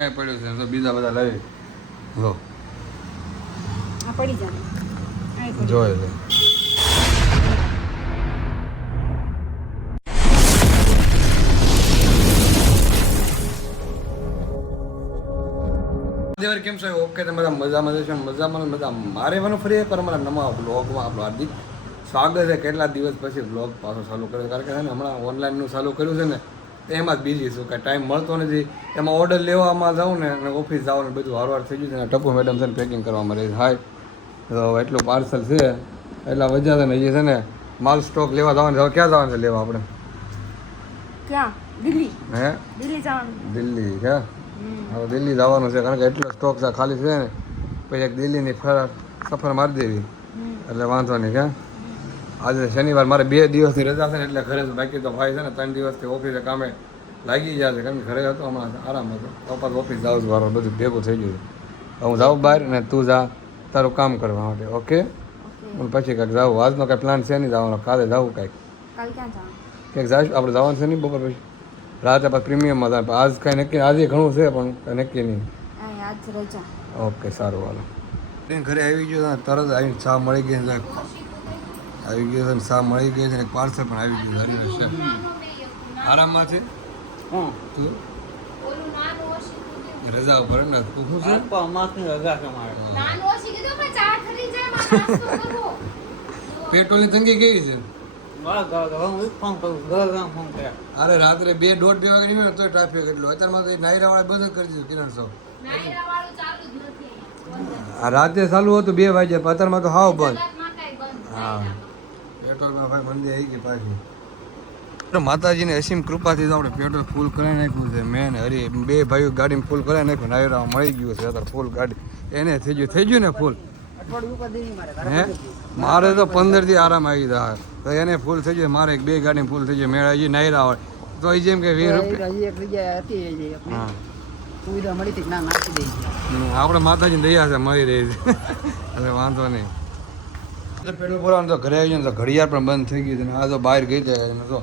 કઈ પડ્યું છે તો બીજા બધા લાવી જો આ પડી જાય જોઈ લે દેવર કેમ છો ઓકે તમે બધા મજામાં જશો મજા મારે વાનું ફરી પર અમારા નવા બ્લોગમાં આપણું હાર્દિક સ્વાગત છે. કેટલા દિવસ પછી બ્લોગ પાછો ચાલુ કર્યો કારણ કે હમણાં ઓનલાઈનનું ચાલુ કર્યું છે ને તો એમાં જ બીજી છું કે ટાઈમ મળતો નથી. એમાં ઓર્ડર લેવામાં જાઉં ને અને ઓફિસ જાઉં ને બધું વારવાર થઈ ગયું છે ને ટપુ મેડમ છે ને પેકિંગ કરવામાં રહી હાય તો એટલું પાર્સલ છે એટલા વજ્યા છે ને એ છે ને માલ સ્ટોક લેવા જવાનું છે. ક્યાં જવાનું છે લેવા આપણે? ક્યાં? દિલ્હી. હે દિલ્હી જવાનું. દિલ્હી ક્યાં? હવે દિલ્હી જવાનું છે કારણ કે એટલો સ્ટોક છે ખાલી છે ને પછી એક દિલ્હીની સફર મારી દેવી એટલે વાંધો નહીં. ક્યાં આજે શનિવાર મારે 2 દિવસની રજા છે ને એટલે ઘરે બાકી તો ભાઈ છે ને 3 દિવસથી ઓફિસે કામે લાગી ગયા છે કારણ કે ઘરે હતો હમણાં આરામ હતો તો પાછું ઓફિસ જાઉં છું મારું બધું ભેગું થઈ ગયું છે. હું જાઉં બહાર ને તું જા તારું કામ કરવા માટે ઓકે. પછી કાંઈક જાઉં આજનો કાંઈ પ્લાન છે નહીં જવાનો કાલે જાવું કાંઈક કાલ ક્યાં જવાનું? ક્યાંક જાય આપણે જવાનું છે નહીં બપોર પછી રાતે પાછું પ્રીમિયમમાં જાય આજ કાંઈ નક્કી આજે ઘણું છે પણ કાંઈ નક્કી નહીં. આજ રજા. ઓકે સારું હાલો ઘરે આવી ગયો તરત આવીને ચા મળી ગઈ સાહેબ આવી ગયો છે ને ચા મળી ગઈ છે ને પાર્સલ પણ આવી ગયું હરિહર છે આરામમાં છે તું રજા ઉપર ને તું શું છે પેટ્રોલની તંગી કેવી છે? અરે રાત્રે 2-2:30 વાગે નીકળ્યો તો ટ્રાફિક એટલું અત્યારમાં તો નાયરા વાળા બંધ જ કરી દીધું કિરણ સૌ આ રાતે ચાલુ હતું 2 વાગ્યા અત્યારમાં તો હાવ બંધ. હા પેટ્રોલમાં ભાઈ મંદી આવી ગઈ પાછી. માતાજીની અસીમ કૃપાથી તો આપણે પેટ્રોલ ફૂલ કરાવી નાખ્યું છે. મેં હરી 2 ભાઈઓ ગાડીમાં ફૂલ કરાવી નાખ્યું નાયરા મળી ગયું છે અત્યારે ફૂલ ગાડી એને થઈ ગયું ને ફૂલ. હે મારે તો 15 દી આરામ આવી જાય તો એને ફૂલ થઈ જાય મારે 2 ગાડી ફૂલ થઈ જાય મેળા હજી નાયરા હોય તો એ જેમ કે 20 રૂપિયા આપણે માતાજીની દયા છે મળી રહી છે એટલે વાંધો નહીં. પેટ્રોલ પુરાવાનું તો ઘરે આવી તો ઘડિયાળ પણ બંધ થઈ ગઈ છે આ તો બહાર ગઈ જાય તો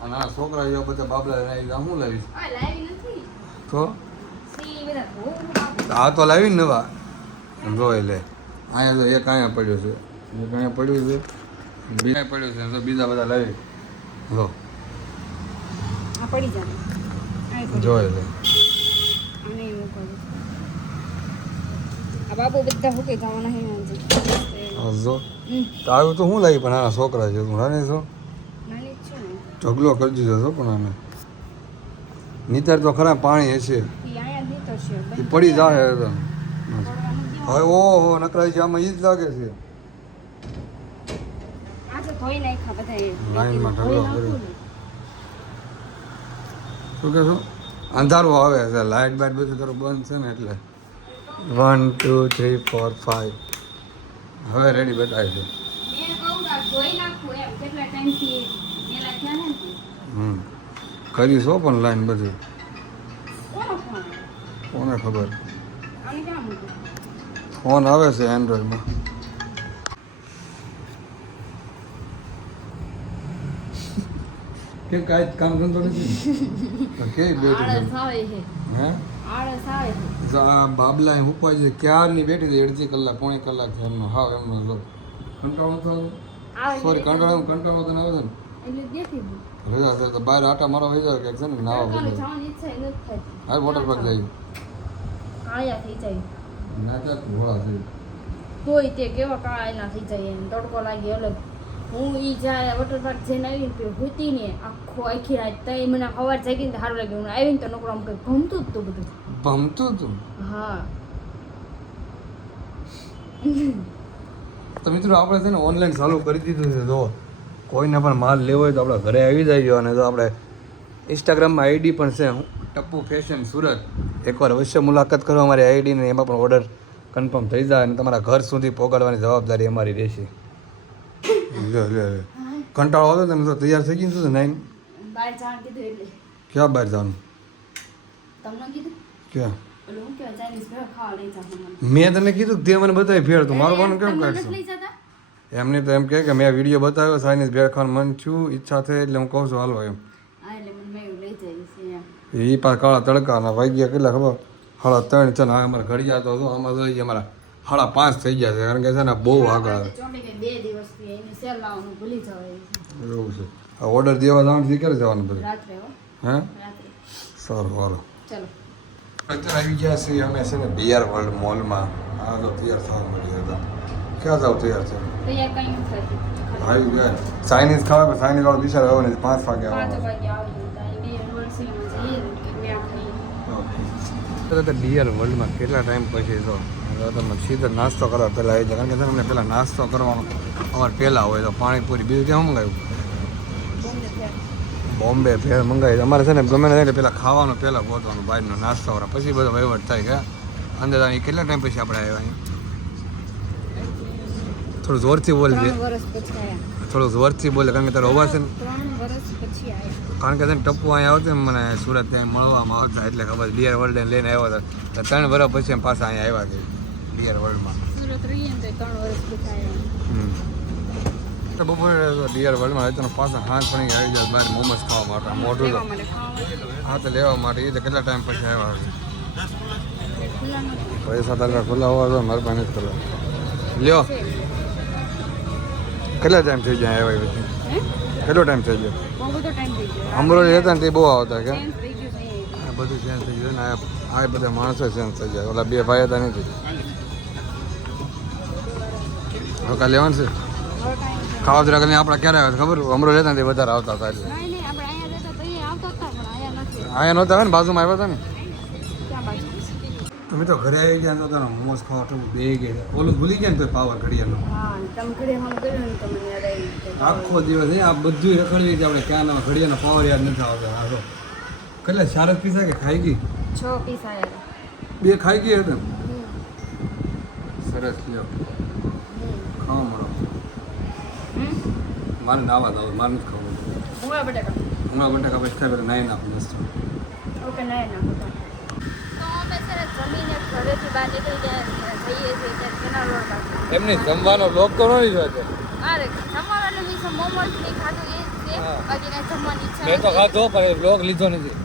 નાના છોકરા જેવા બધા બાબલા શું લાવીશ તો આ તો લાવી ને નવા જોઈ લે. અહીંયા તો એક અહીંયા પડ્યું છે એક અહીંયા પડ્યું છે બીજા પડ્યું છે તો બીજા બધા લાવી જો આ પડી જાય જોઈ લે. આ બાબુ બધા હુકે જવાના હે જો તો આવ્યું તો હું લાવી પણ આના છોકરા છે તું નાની છો નાની જ છું ને ઢગલો કરી દીધો છો પણ આને નીતર તો ખરા પાણી હશે ઈ આયા દીતો છે એ પડી જાય તો હવે ઓહો નકરાઈ છે આમાં ઈ જ લાગે છે આજે ધોઈ નાખ્યા બધા લાઈનમાં ઢગલો કર્યો. શું કહેશો? અંધારું આવે છે લાઇટ બાઇટ બધું તારું બંધ છે ને એટલે 1 2 3 4 5 હવે રેડી બતાવે છે. કરીશો પણ લાઈન બધી કોને ખબર ફોન આવે છે એન્ડ્રોઈડમાં કે કાંઈ કામ ધંધો નથી કે બેઠી હે બાબલા ઉપાય છે ક્યારની બેઠી હતી 1.5 કલાક 1.5 કલાક છે એમનો હાવ એમનો જો કંટાળો તો સોરી કંટાળો તો આવે છે ને રજા છે તો બહાર આટા મારો થઈ જાય કે છે ને નાવા બધું હાલ વોટર પાર્ક જાય કાળિયા થઈ જાય નાચા ઘોળા છે તોય તે કેવા કાળા થઈ જાય એમ તડકો લાગી અલગ. હું ઈ જ્યારે વોટર પાર્ક જઈને આવીને તો હોતી ને આખી રાત તઈ મને સવાર જાગીને તો સારું લાગ્યું હું આવીને તો નકરો આમ કંઈ ભમતું જ તું બધું ભમતું તું. હા તો મિત્રો આપણે છે ને ઓનલાઈન ચાલુ કરી દીધું છે તો કોઈને પણ માલ લેવો હોય તો આપણે ઘરે આવી જાય અને તો આપણે ઇન્સ્ટાગ્રામમાં આઈડી પણ છે ટપ્પુ ફેશન સુરત એકવાર અવશ્ય મુલાકાત કરો અમારી આઈડીને એમાં પણ ઓર્ડર કન્ફર્મ થઈ જાય અને તમારા ઘર સુધી પહોંચાડવાની જવાબદારી અમારી રહેશે. કંટાળો હતો તમે તો તૈયાર થઈ ગયું હતું નાઈન બહાર જવાનું કીધું એટલે ક્યાં બહાર જવાનું તમને કીધું ક્યાં ઓલું હું કહેવાય ચાઇનીઝ ભેળ ખાવા લઈ જાઉં મેં તને કીધું કે તે મને બતાવી ભેળ તો મારું વાનું કેમ કાઢશો લઈ જતા એમને તો એમ કહે કે મેં વિડીયો બતાવ્યો ચાઇનીઝ ભેળ ખાવાનું મન છું ઈચ્છા થઈ એટલે હું કહું છું હાલો એમ હા એટલે મને મેં લઈ જઈશ એ પાછા કાળા તડકાના વાગ્યા કેટલા ખબર 3 છે ને આ અમારા ઘડિયાળ તો જો આમાં જોઈએ અમારા 5:30 થઈ ગયા છે કારણ કે છે ને બહુ આગળ આવે ચોટી કે 2 દિવસથી એની સેલ લાવવાનું ભૂલી જવાય એવું છે ઓર્ડર દેવા જવાનું ક્યારે જવાનું બધું રાત્રે હો હે રાત્રે સારું હાલો ચલો અત્યારે આવી ગયા છીએ અમે છે ને બીઆર વર્લ્ડ મોલમાં આ તો તૈયાર થવા મળી હતા ક્યાં જાવ તૈયાર છે તૈયાર કઈ નથી થતી આવી ગયા ચાઇનીઝ ખાવા પણ ચાઇનીઝ વાળો બિચારો આવ્યો ને 5 વાગે 5 આવવાનો વાગે આવી જતા એ યુનિવર્સિટીમાં જઈએ કે મેં તો બીઆર વર્લ્ડમાં કેટલા ટાઈમ પછી તો તમે સીધો નાસ્તો કરવા પહેલાં આવી જાય કારણ કે તમને પહેલાં નાસ્તો કરવાનો અમારે પહેલાં હોય તો પાણીપુરી બીજું ત્યાં મંગાવ્યું બોમ્બે ભેળ મંગાવી અમારે છે ને ગમે ને એટલે પહેલાં ખાવાનું પહેલાં ગોતવાનું બહારનો નાસ્તો કરવા પછી બધો વહીવટ થાય કે અંદર અહીં કેટલા ટાઈમ પછી આપણે આવ્યા અહીં થોડું જોરથી બોલજે 3 વર્ષ પછી આયા થોડું જોરથી બોલે કારણ કે તારો અવાજ છે ને 3 વર્ષ પછી આયા કારણ કે છે ને ટપ્પુ અહીંયા આવતો ને મને સુરત ત્યાં મળવામાં આવતા એટલે ખબર બીઆર વર્લ્ડ લઈને આવ્યો હતો 3 વર્ષ પછી એમ પાછા અહીંયા આવ્યા છે બીઆર વર્લ્ડમાં સુરત રહીએ ને તો 3 વર્ષ પછી આયા બપોરે બીઆર વર્લ્ડમાં હોય પાછા હાથ પણ આવી જાય બહાર મોમોસ ખાવા માટે મોટું તો હા તો લેવા માટે એ તો કેટલા ટાઈમ પછી આવ્યા પૈસા તારા ખુલ્લા હોવા તો મારી પાસે જ ખુલ્લા લ્યો કેટલા ટાઈમ થઈ જાય આવ્યા પછી કેટલો ટાઈમ થઈ ગયો બહુ બધો ટાઈમ થઈ ગયો અમરોલી હતા ને તે બહુ આવતા કે ચેન્જ થઈ ગયું છે આ બધું ચેન્જ થઈ ગયું ને આ બધા માણસો ચેન્જ થઈ જાય ઓલા 2 ભાઈ હતા નથી હવે કાલે લેવાનું છે ખાવા જરા કરીને આપણે ક્યારે આવ્યા ખબર અમરોલી હતા ને તે વધારે આવતા હતા એટલે નહીં આપણે અહીંયા રહેતા તો અહીંયા આવતા હતા પણ અહીંયા નથી અહીંયા નહોતા આવે ને બાજુમાં આવ્યા હતા ને ક્યાં બાજુ તમે તો ઘરે આવી ગયા તો મોમોસ ખાવા તો બે ગયા ઓલું ભૂલી ગયા ને તો પાવર ઘડિયાળનો હા તમે ઘરે મને કર્યું ને તો મને યાદ આવી ગયું. આખો દિવસ આ બધું રખડવી છે આપણે ક્યાં ના ઘડિયાળનો પાવર યાદ નથી આવતો હા તો કેટલા 4 પીસા કે ખાઈ ગઈ 6 પીસ આયા 2 ખાઈ ગઈ હતા સરસ લ્યો ખાવા મળો મારે નાવા દો મારે નથી ખાવું ભૂંગળા બટાકા હમણાં બટાકા પછી ખાઈ નાઈ નાખું મસ્ત ઓકે ના નાખો તો અમે છે ને જમીને ઘરેથી બહાર નીકળી ગયા જઈએ છીએ ત્યારે કેનાલ રોડ પાસે એમને જમવાનો લોક તો નહીં જોતો અરે જમવાનું વીસ મોમોસ ની ખાધું એ છે હા. બાકી કાંઈ જમવાની ઈચ્છા મેં તો નથી. ખાધો પણ લોક લીધો નથી હા,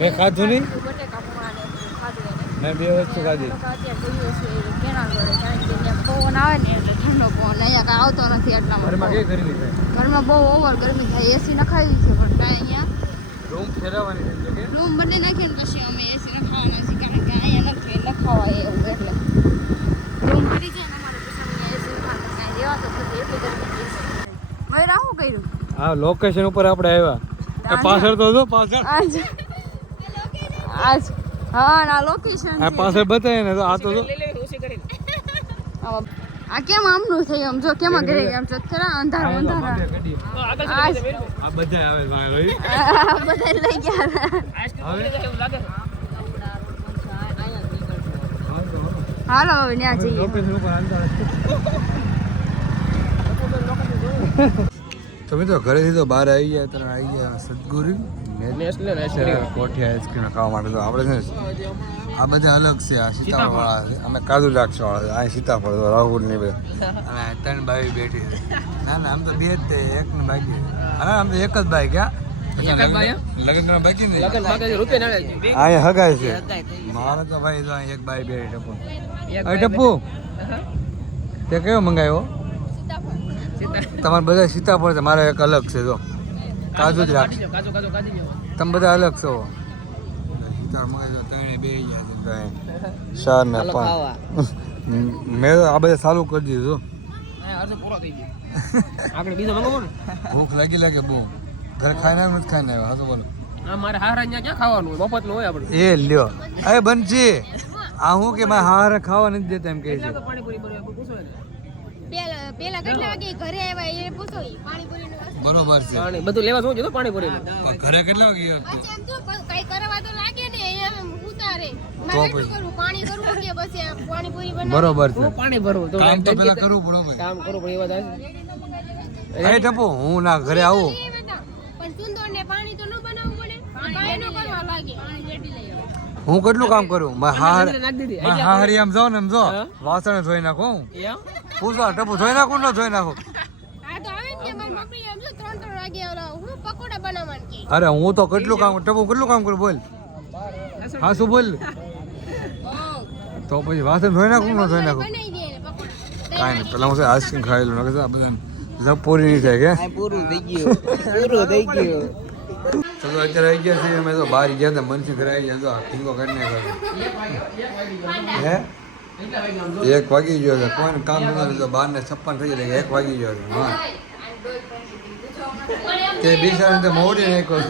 મેં ખાધું નહીં? બટેકા ભૂંગળા ને બધું ખાધું એને. મેં 2 વસ્તુ ખાધી અમે લોકો અત્યારે જઈએ છીએ કેનાલ રોડે કારણ કે ત્યાં પવન આવે ને એટલે ઠંડો પવન અહીંયા કાંઈ આવતો નથી એટલા ઘરમાં માટે કઈ ગરમી થાય ઘરમાં બહુ ઓવર ગરમી થાય એસી નખાવી છે પણ કાંઈ અહીંયા રૂમ ફેરવવાની છે કે રૂમ બંને નાખીને પછી અમે એસી નખાવાના છીએ કારણ કે અહીંયા નથી નખાવાય એવું એટલે રૂમ ભરી જાય ને અમારે પછી અમે એસી નખાવાના કાંઈ રહેવા તો થતી એટલી ગરમી છે ભાઈ રાહું કર્યું આ લોકેશન ઉપર આપણે આવ્યા પાછળ તો જો પાછળ આજ આજ હા ના લોકેશન આ પાછળ બતાવે ને તો આ તો જો આ કેમ આમનું થયું આમ જો કેમાં ઘરે આમ જો ખરા અંધારા અંધારા આજ આ બધા આવે ભાઈ બધા લઈ ગયા હાલો હવે ત્યાં જઈએ લોકેશન ઉપર અંતર તમે તો ઘરેથી તો બહાર આવી ગયા ત્યારે આવી ગયા સદગુરુ કોઠી આઈસ્ક્રીમ ખાવા માટે તો આપણે છે ને આ બધા અલગ છે આ સીતાફળ વાળા છે અમે કાજુ દ્રાક્ષ વાળા છે આ સીતાફળ તો રાહુલ ને બધા અને 3 બાઈ બેઠી છે ના ના આમ તો 2 જ તે એક ને બાકી હા આમ તો એક જ બાઈ ક્યાં લગ્ન બાકી ને અહીંયા હગાય છે મારે તો ભાઈ તો અહીં એક બાઈ બે ટપ્પુ ટપ્પુ તે કયો મંગાવ્યો તમારે બધા સીતાફળ છે મારે એક અલગ છે જો કાજુ જ રાખશે તમે બધા અલગ છો સીતાફળ મંગાવી ત્રણે બે ગયા છે 4 ને 5 મેં આ બધા ચાલુ કરી દીધું ભૂખ લાગે બહુ ઘરે ખાઈને નથી ખાઈને આવ્યા હા તો બોલો મારે હારા ક્યાં ખાવાનું હોય મફત નું હોય આપણે એ લ્યો અરે બનજી આ હું કે મારે હારે ખાવા નથી દેતા એમ કહે છે પાણીપુરી પૂછો પેલા કેટલા વાગે ઘરે આવ્યા એ પૂછો પાણીપુરી બરોબર છે પાણી બધું લેવા શું છે પાણીપુરી ઘરે કેટલા વાગે ગયા? એમ તો કઈ કરવા તો લાગે ને એમ ઉતારે તો મારે પછી. શું કરવું પાણી કરવું કે પછી આ પાણીપુરી બનાવ બરોબર છે પાણી ભરવું તો કામ તો પેલા કરવું પડે ભાઈ કામ કરવું પડે એવા થાય અરે ટપુ હું ના ઘરે આવું પણ સુંદર ને પાણી તો ન બનાવવું પડે પાણી ન કરવા લાગે પાણી રેડી લઈ આવો હું કેટલું કામ કરું નાખી દીધી હારી આમ જાઉં ને એમ જો વાસણ ધોઈ નાખો હું એમ પૂછો ટપુ ધોઈ નાખું ન ધોઈ નાખું આ તો આવે ને મારી મમ્મી એમ જો 3 વાગે ઓલા હું પકોડા બનાવવાનું કે અરે હું તો કેટલું કામ ટપુ કેટલું કામ કરું બોલ હા શું બોલ તો પછી વાસણ ધોઈ નાખું ન ધોઈ નાખું બનાવી દે ને પકોડા. કાંઈ નહીં પેલા હું આઈસ્ક્રીમ ખાઈ લઉં નકર આ બધા લપોરી નહીં થાય કે પૂરું થઈ ગયું પૂરું થઈ ગયું તો અત્યારે આવી ગયા છીએ અમે તો બહાર ગયા હતા મનથી ઘરે આવી ગયા તો ઠીંગો કરીને હે 1 વાગી ગયો છે કોઈને કામ નતું તો 12:56 થઈ જાય 1 વાગી ગયો છે હા તે બિચારાને તો મોડી નાખ્યો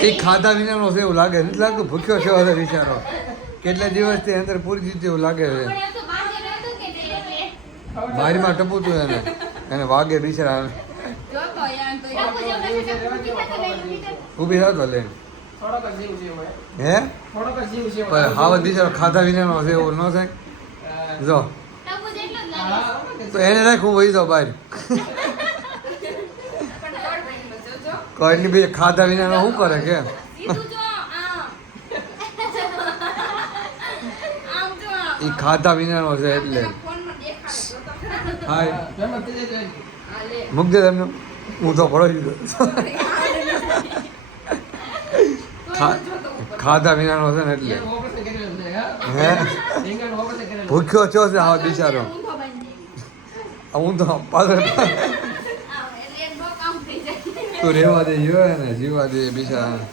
એ ખાધા વિનાનો છે એવું લાગે નથી લાગતું ભૂખ્યો છે હવે બિચારો કેટલા દિવસથી અંદર પૂરી દીધી એવું લાગે છે બારીમાં ટપુતું એને વાગે બિચારા ઊભી થાવ તો લઈને થોડોક જ જીવ હોય હે થોડોક જ જીવ છે પણ હાવ બિચારો ખાધા વિનાનો છે એવું ન થાય જો તો એને રાખ હું વહી જાઉં બહાર કોઈની બી ખાધા વિનાનો શું કરે કે એ ખાધા વિનાનો છે એટલે હાય મૂક દે તમને હું તો પડો ખાધા વિનાનો છે ને એટલે હે ભૂખ્યો છો છે હા બિચારો હું તો પાછળ તું રહેવા દે જીવા ને જીવા દે બિચારા